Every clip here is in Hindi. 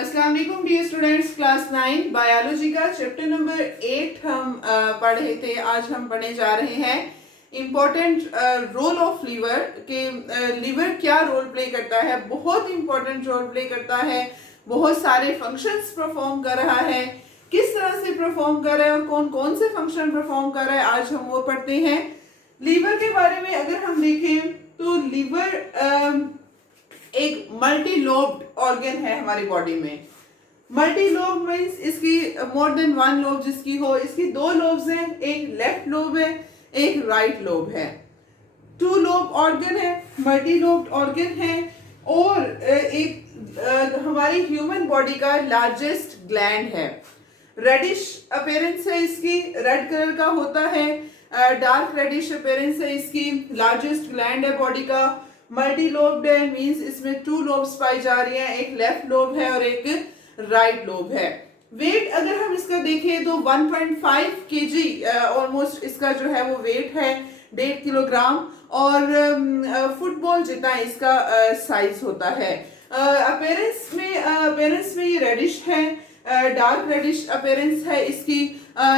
अस्सलाम वालेकुम डियर स्टूडेंट्स, क्लास 9 बायोलॉजी का चैप्टर नंबर 8 हम पढ़ रहे थे। आज हम पढ़ने जा रहे हैं इम्पोर्टेंट रोल ऑफ लीवर के लीवर क्या रोल प्ले करता है। बहुत इंपॉर्टेंट रोल प्ले करता है, बहुत सारे फंक्शंस परफॉर्म कर रहा है, किस तरह से परफॉर्म कर रहा है और कौन कौन से फंक्शन परफॉर्म कर रहा है, आज हम वो पढ़ते हैं। लीवर के बारे में अगर हम देखें तो लीवर एक मल्टी लोब्ड ऑर्गन है हमारी बॉडी में। मल्टी लोब मीन्स इसकी मोर देन वन लोब जिसकी हो, इसकी दो लोब्स हैं, एक लेफ्ट लोब है, एक राइट लोब है। टू लोब ऑर्गन है, मल्टी लोब्ड ऑर्गन है और एक हमारी ह्यूमन बॉडी का लार्जेस्ट ग्लैंड है। रेडिश अपीयरेंस है इसकी, रेड कलर का होता है, डार्क रेडिश अपीयरेंस है इसकी, लार्जेस्ट ग्लैंड है बॉडी का। मल्टी लोब्ड है मींस इसमें टू लोब्स पाई जा रही हैं, एक लेफ्ट लोब है और एक राइट लोब है। वेट अगर हम इसका देखें तो 1.5 kg ऑलमोस्ट इसका जो है वो वेट है, 1.5 किलोग्राम, और फुटबॉल जितना इसका साइज होता है। अपीयरेंस में ये रेडिश है, डार्क रेडिश अपीयरेंस है इसकी।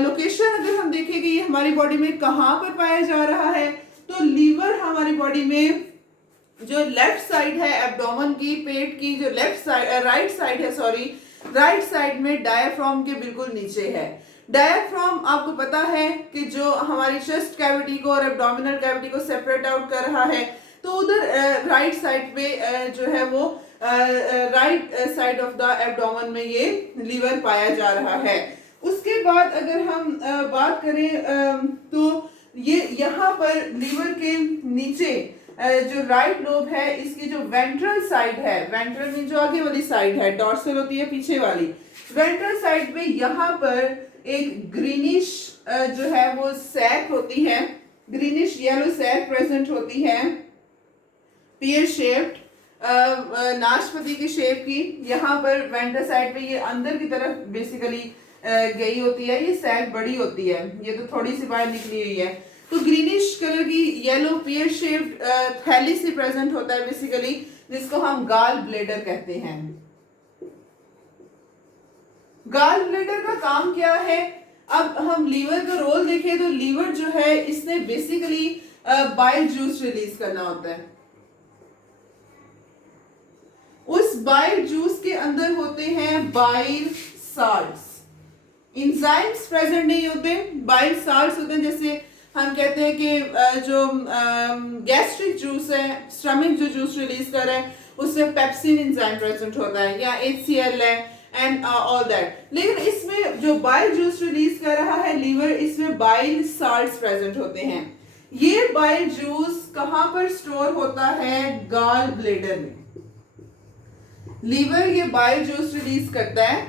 लोकेशन अगर हम देखें कि ये हमारी बॉडी में कहाँ पर पाया जा रहा है, तो लीवर हमारी बॉडी में जो लेफ्ट साइड है एब्डोमेन की, पेट की जो लेफ्ट साइड राइट साइड है, सॉरी राइट साइड में डायाफ्राम के बिल्कुल नीचे है। डायाफ्राम आपको पता है कि जो हमारी चेस्ट कैविटी को और एब्डोमिनल कैविटी को सेपरेट आउट कर रहा है, तो उधर राइट साइड पे जो है वो right side of the abdomen में ये लीवर पाया जा रहा है। उसके बाद अगर हम बात करें तो ये यहाँ पर लीवर के नीचे जो राइट लोब है, इसकी जो वेंट्रल साइड है, वेंट्रल में जो आगे वाली साइड है, डॉर्सल होती है पीछे वाली, वेंट्रल साइड पे यहाँ पर एक ग्रीनिश जो है वो सैक होती है, ग्रीनिश येलो सैक प्रेजेंट होती है, पीयर शेप्ड, नाशपाती की शेप की। यहाँ पर वेंट्रल साइड पे ये अंदर की तरफ बेसिकली गई होती है, ये सैक बड़ी होती है, ये तो थोड़ी सी बाहर निकली हुई है। तो ग्रीनिश कलर की येलो पीयर शेप्ड थैली से प्रेजेंट होता है बेसिकली, जिसको हम गाल ब्लेडर कहते हैं। गाल ब्लेडर का काम क्या है? अब हम लीवर का रोल देखें तो लीवर जो है इसने बेसिकली बाइल जूस रिलीज करना होता है। उस बाइल जूस के अंदर होते हैं बाइल साल्ट्स, एंजाइम्स प्रेजेंट नहीं होते, बाइल साल्ट्स होते हैं। जैसे हम कहते हैं कि जो गैस्ट्रिक जूस है, स्टमक जो जूस रिलीज कर रहा है, उसमें पेप्सिन एंजाइम प्रेजेंट होता है या HCl है एंड ऑल दैट। लेकिन इसमें जो बाइल जूस रिलीज कर रहा है लीवर, इसमें बाइल साल्ट्स प्रेजेंट होते हैं। ये बाइल जूस कहाँ पर स्टोर होता है? गाल ब्लेडर में। लीवर ये बाइल जूस रिलीज करता है,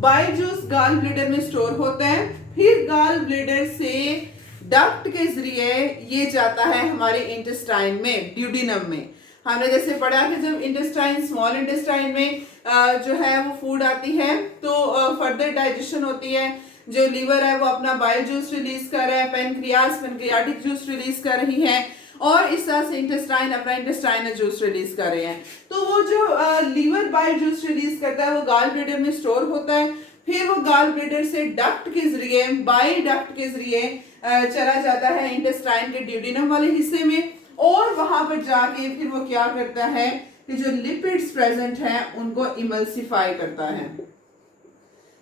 बाइल जूस गाल ब्लेडर में स्टोर होता है, फिर गाल ब्लेडर से डक्ट के जरिए ये जाता है हमारे इंटेस्टाइन में, ड्यूडिनम में। हमने जैसे पढ़ा कि जब इंटेस्टाइन, स्मॉल इंटेस्टाइन में जो है वो फूड आती है तो फर्दर डाइजेशन होती है। जो लीवर है वो अपना बाइल जूस रिलीज कर रहा है, पेनक्रियास पेनक्रियाटिक जूस रिलीज कर रही है, और इस तरह से इंटेस्टाइन अपना इंटेस्टाइनल जूस रिलीज कर रहे हैं। तो वो जो लीवर बाइल जूस रिलीज करता है वो गाल ब्लेडर में स्टोर होता है, फिर वो गाल ब्लेडर से डक्ट के जरिए, बाइल डक्ट के जरिए चला जाता है इंटेस्टाइन के ड्यूडिनम वाले हिस्से में, और वहां पर जाके फिर वो क्या करता है कि जो लिपिड्स प्रेजेंट हैं उनको इमल्सिफाई करता है।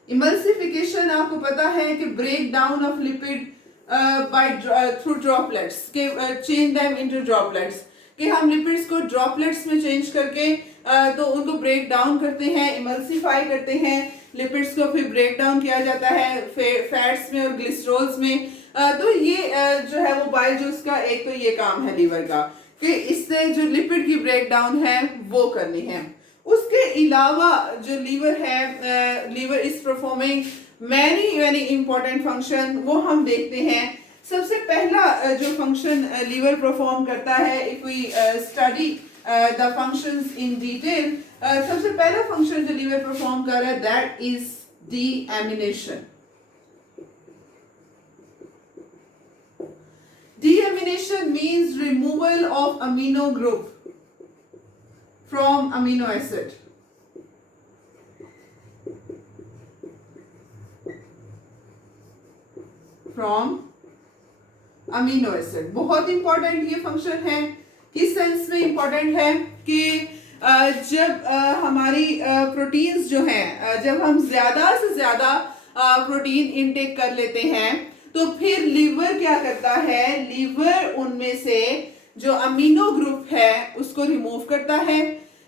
इमल्सिफिकेशन आपको पता है कि break down of lipid by through droplets के, चेंज देम इनटू ड्रॉपलेट्स, कि हम लिपिड्स को ड्रॉपलेट्स में चेंज करके तो उनको ब्रेक डाउन करते हैं, इमल्सिफाई करते हैं। लिपिड्स को फिर ब्रेक डाउन किया जाता है फैट्स में और ग्लिसरॉल्स में। तो ये जो है वो बाइल जूस का एक तो ये काम है लीवर का, कि इससे जो लिपिड की ब्रेक डाउन है वो करनी है। उसके अलावा जो लीवर है, liver is performing many important function, वो हम देखते हैं। सबसे पहला जो फंक्शन लीवर परफॉर्म करता है, if we study the functions in detail, सबसे पहला फंक्शन जो लीवर परफॉर्म कर रहा है that is deamination. Deamination means removal of amino group from amino acid. From amino acid. बहुत इंपॉर्टेंट ये फंक्शन है। किस सेंस में इंपॉर्टेंट है कि जब हमारी प्रोटीन्स जो हैं, जब हम ज्यादा से ज्यादा प्रोटीन इनटेक कर लेते हैं तो फिर लीवर क्या करता है, लीवर उनमें से जो अमीनो ग्रुप है उसको रिमूव करता है।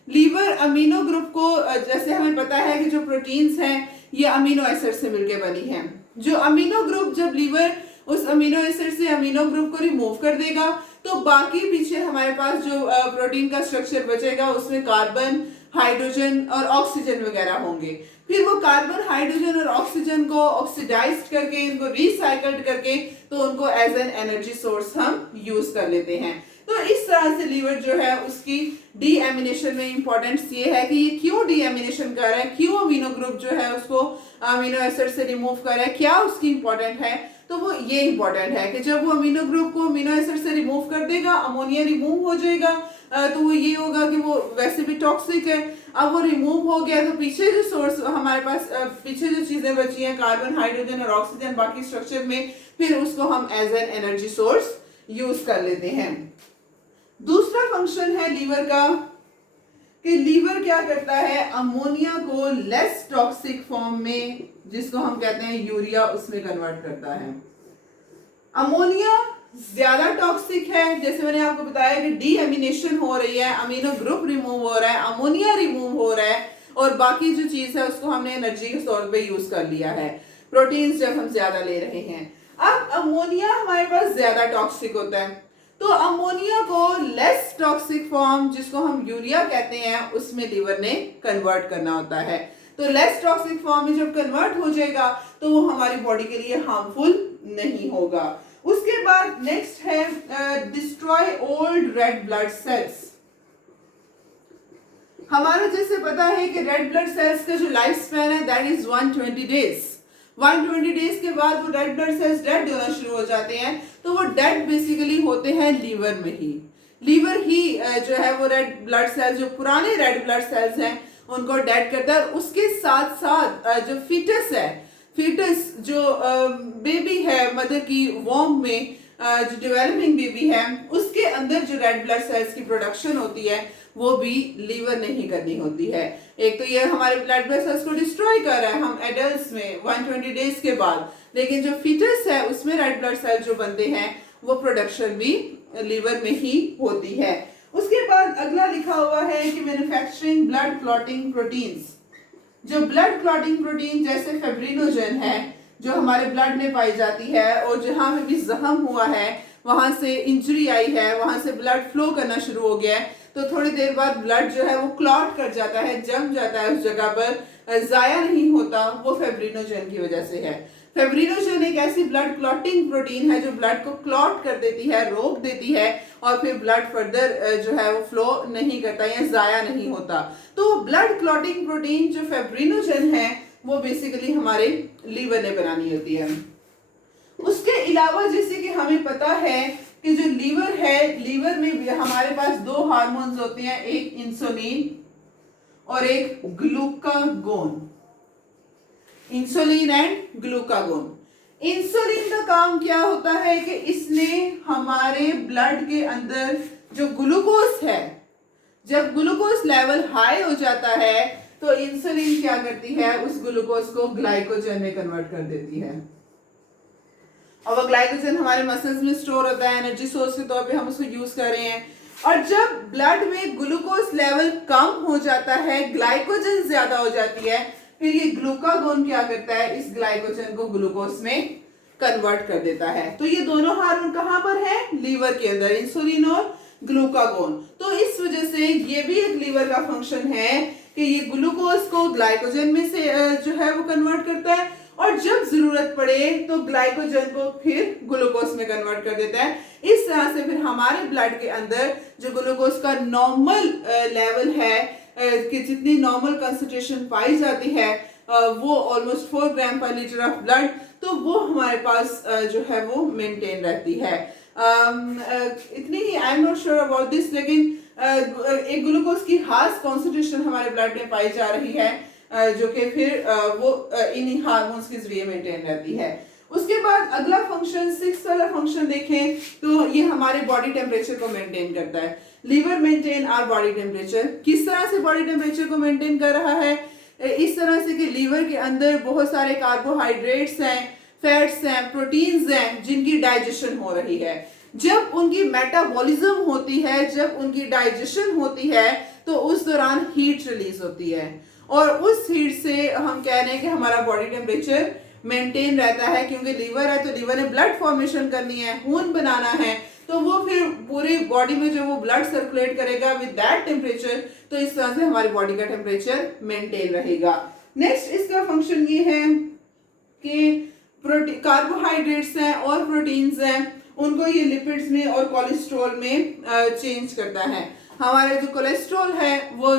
लीवर अमीनो ग्रुप को, जैसे हमें पता है कि जो प्रोटीन्स हैं ये अमीनो एसिड से मिलकर बनी हैं। जो अमीनो ग्रुप, जब लीवर उस अमीनो एसिड से अमीनो ग्रुप को रिमूव कर देगा तो बाकी पीछे हमारे पास जो प्रोटीन का स्ट्रक्चर बचेगा उसमें कार्बन, हाइड्रोजन और ऑक्सीजन वगैरह होंगे। फिर वो कार्बन, हाइड्रोजन और ऑक्सीजन को ऑक्सीडाइज्ड करके, इनको रिसाइकल्ड करके तो उनको एज एन एनर्जी सोर्स हम यूज कर लेते हैं। तो इस तरह से लीवर जो है उसकी डीएमिनेशन में इंपॉर्टेंस ये है कि ये क्यों डीएमिनेशन कर रहा है, क्यों अमीनो ग्रुप जो है उसको अमीनो एसिड से रिमूव कर रहा है, क्या उसकी इंपॉर्टेंट है। तो वो ये इंपॉर्टेंट है कि जब वो अमीनो ग्रुप को अमीनो एसिड से रिमूव कर देगा, अमोनिया रिमूव हो जाएगा, तो वो ये होगा कि वो वैसे भी टॉक्सिक है। अब वो रिमूव हो गया तो पीछे जो सोर्स हमारे पास, पीछे जो चीजें बची हैं कार्बन, हाइड्रोजन और ऑक्सीजन बाकी स्ट्रक्चर में, फिर उसको हम as an energy source use कर लेते हैं। दूसरा फंक्शन है लीवर का कि लीवर क्या करता है, अमोनिया को लेस टॉक्सिक फॉर्म में, जिसको हम कहते हैं यूरिया, उसमें कन्वर्ट करता है। अमोनिया ज्यादा टॉक्सिक है, जैसे मैंने आपको बताया कि डीएमिनेशन हो रही है, अमीनो ग्रुप रिमूव हो रहा है, अमोनिया रिमूव हो रहा है और बाकी जो चीज है उसको हमने एनर्जी के तौर पे यूज कर लिया है, प्रोटीन्स जब हम ज्यादा ले रहे हैं। अब अमोनिया हमारे पास ज्यादा टॉक्सिक होता है तो अमोनिया को लेस टॉक्सिक फॉर्म, जिसको हम यूरिया कहते हैं, उसमें लीवर ने कन्वर्ट करना होता है। तो लेस टॉक्सिक फॉर्म में जब कन्वर्ट हो जाएगा तो वो हमारी बॉडी के लिए हार्मफुल नहीं होगा। उसके बाद नेक्स्ट है destroy old red blood cells. हमारा जैसे पता है कि रेड ब्लड सेल्स का जो लाइफ स्पैन है दैट इज 120 डेज। 120 डेज के बाद वो रेड ब्लड सेल्स डेड होना शुरू हो जाते हैं। तो वो डेड बेसिकली होते हैं लीवर में ही। लीवर ही जो है वो रेड ब्लड सेल्स, जो पुराने रेड ब्लड सेल्स हैं उनको डेड करता है। उसके साथ साथ जो फीटस है, फीटस जो बेबी है मदर की वॉर्म में, जो डेवलपिंग बेबी है, उसके अंदर जो रेड ब्लड सेल्स की प्रोडक्शन होती है वो भी लीवर नहीं करनी होती है। एक तो ये हमारे ब्लड वेसल्स को डिस्ट्रॉय कर रहा है हम एडल्ट्स में 120 डेज के बाद, लेकिन जो फीटस है उसमें रेड ब्लड सेल जो बनते हैं वो प्रोडक्शन भी लीवर में ही होती है। उसके बाद अगला लिखा हुआ है कि मैन्युफैक्चरिंग ब्लड क्लॉटिंग प्रोटीन्स। जो ब्लड क्लॉटिंग प्रोटीन जैसे फेब्रिनोजन है जो हमारे ब्लड में पाई जाती है, और जहां पे भी जख्म हुआ है, वहां से इंजरी आई है, वहां से ब्लड फ्लो करना शुरू हो गया है, तो थोड़ी देर बाद ब्लड जो है वो क्लॉट कर जाता है, जम जाता है उस जगह पर, जाया नहीं होता, वो फेब्रिनोजन की वजह से है। फेब्रिनोजन एक ऐसी ब्लड क्लॉटिंग प्रोटीन है जो ब्लड को क्लॉट कर देती है, रोक देती है, और फिर ब्लड फर्दर जो है वो फ्लो नहीं करता या जाया नहीं होता। तो ब्लड क्लॉटिंग प्रोटीन जो फेब्रिनोजन है वो बेसिकली हमारे लीवर ने बनानी होती है। उसके अलावा जैसे कि हमें पता है कि जो लीवर है, लीवर में हमारे पास दो हार्मोन्स होते हैं, एक इंसुलिन और एक glucagon. Insulin and glucagon. Insulin का काम क्या होता है कि इसने हमारे ब्लड के अंदर जो ग्लूकोज है, जब ग्लूकोज लेवल हाई हो जाता है तो इंसुलिन क्या करती है, उस ग्लूकोज को ग्लाइकोजन में कन्वर्ट कर देती है, और वो ग्लाइकोजन हमारे मसल्स में स्टोर होता है, एनर्जी सोर्स के तौर पे हम उसको यूज कर रहे हैं। और जब ब्लड में ग्लूकोज लेवल कम हो जाता है, ग्लाइकोजन ज्यादा हो जाती है, फिर ये ग्लूकागोन क्या करता है, इस ग्लाइकोजन को ग्लूकोज में कन्वर्ट कर देता है। तो ये दोनों हार्मोन कहां पर है, लीवर के अंदर, इंसुलिन और ग्लूकागोन। तो इस वजह से ये भी एक लीवर का फंक्शन है कि ये ग्लूकोज को ग्लाइकोजन में से जो है वो कन्वर्ट करता है, और जब जरूरत पड़े तो ग्लाइकोजन को फिर ग्लूकोज में कन्वर्ट कर देता है। इस तरह से फिर हमारे ब्लड के अंदर जो ग्लूकोज का नॉर्मल लेवल है, कि जितनी नॉर्मल कंसंट्रेशन पाई जाती है वो ऑलमोस्ट 4 ग्राम पर लीटर ऑफ ब्लड, तो वो हमारे पास जो है वो मेंटेन रहती है। इतनी ही, I am not sure about this, लेकिन एक ग्लूकोज की खास कॉन्सेंट्रेशन हमारे ब्लड में पाई जा रही है जो कि फिर वो इन हार्मोन्स के जरिए मेंटेन रहती है। उसके बाद अगला फंक्शन 6 वाला फंक्शन देखें तो ये हमारे बॉडी टेम्परेचर को मेंटेन करता है। Liver maintain our body temperature. किस तरह से बॉडी टेम्परेचर को मेंटेन कर रहा है? इस तरह से कि लीवर के अंदर बहुत सारे कार्बोहाइड्रेट्स हैं, फैट्स हैं, प्रोटीन्स हैं जिनकी डाइजेशन हो रही है। जब उनकी मेटाबॉलिज्म होती है, जब उनकी डाइजेशन होती है, तो उस दौरान हीट रिलीज होती है और उस हीट से हम कह रहे हैं कि हमारा बॉडी टेम्परेचर मेंटेन रहता है। क्योंकि लीवर है तो लीवर ने ब्लड फॉर्मेशन करनी है, खून बनाना है, तो वो फिर पूरी बॉडी में जो वो ब्लड सर्कुलेट करेगा विद दैट टेम्परेचर, तो इस तरह से हमारी बॉडी का टेम्परेचर मेंटेन रहेगा। नेक्स्ट इसका फंक्शन ये है कि कार्बोहाइड्रेट्स हैं और प्रोटीन्स हैं, उनको ये लिपिड्स में और कोलेस्ट्रॉल में चेंज करता है। हमारा जो कोलेस्ट्रॉल है वो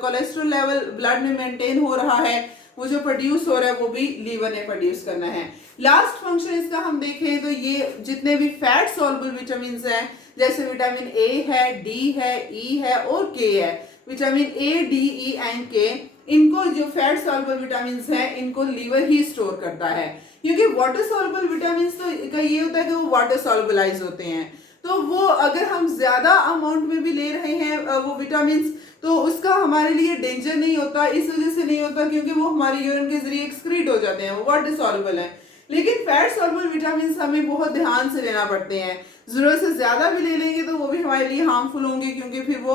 कोलेस्ट्रॉल लेवल ब्लड में मेंटेन हो रहा है, वो जो प्रोड्यूस हो रहा है वो भी लीवर ने प्रोड्यूस करना है। लास्ट फंक्शन इसका हम देखें तो ये जितने भी फैट सॉल्युबल विटामिन हैं, जैसे विटामिन ए है, डी है, ई है और के है, vitamin A, D, E and के, इनको जो फैट सॉल्युबल विटामिन हैं इनको लीवर ही स्टोर करता है। क्योंकि वाटर सॉल्युबल विटामिन तो का ये होता है कि वो वाटर सॉल्युबलाइज होते हैं, तो वो अगर हम ज्यादा अमाउंट में भी ले रहे हैं वो विटामिन, तो उसका हमारे लिए डेंजर नहीं होता। इस वजह से नहीं होता क्योंकि वो हमारे यूरिन के जरिए एक्सक्रीट हो जाते हैं, वो वाटर सॉल्युबल है। लेकिन फैट सॉल्युबल विटामिन हमें बहुत ध्यान से लेना पड़ते हैं। जरूरत से ज्यादा भी ले लेंगे तो वो भी हमारे लिए हार्मफुल होंगे क्योंकि फिर वो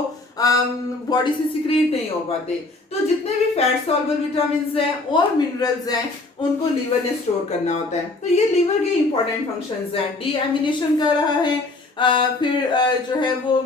बॉडी से सिक्रीट नहीं हो पाते। तो जितने भी फैट सॉल्युबल विटामिन हैं और मिनरल्स हैं उनको लीवर ने स्टोर करना होता है। तो ये लीवर के इंपॉर्टेंट फंक्शंस हैं। डीएमिनेशन कर रहा है, फिर जो है वो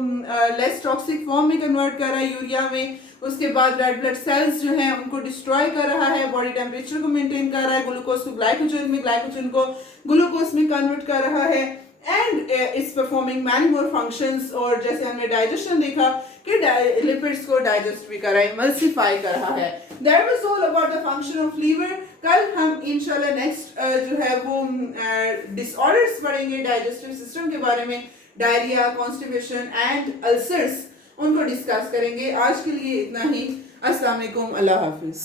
लेस टॉक्सिक फॉर्म में कन्वर्ट कर रहा है यूरिया में। उसके बाद रेड ब्लड सेल्स जो हैं उनको डिस्ट्रॉय कर रहा है, बॉडी टेम्परेचर को मेंटेन कर रहा है, ग्लूकोज को ग्लाइकोजन में, ग्लाइकोजन को ग्लूकोज में कन्वर्ट कर रहा है, and is performing many more functions. और जैसे हमने डाइजेशन देखा कि लिपिड्स को डाइजेस्ट भी कर रहा है, इमल्सिफाई कर रहा है। That was all about the function of liver. कल हम इंशाल्लाह नेक्स्ट जो है वो डिसऑर्डर्स पढ़ेंगे डाइजेस्टिव सिस्टम के बारे में, डायरिया, कॉन्स्टिपेशन एंड अल्सर्स, उनको डिस्कस करेंगे। आज के लिए इतना ही। अस्सलाम वालेकुम, अल्लाह हाफिज।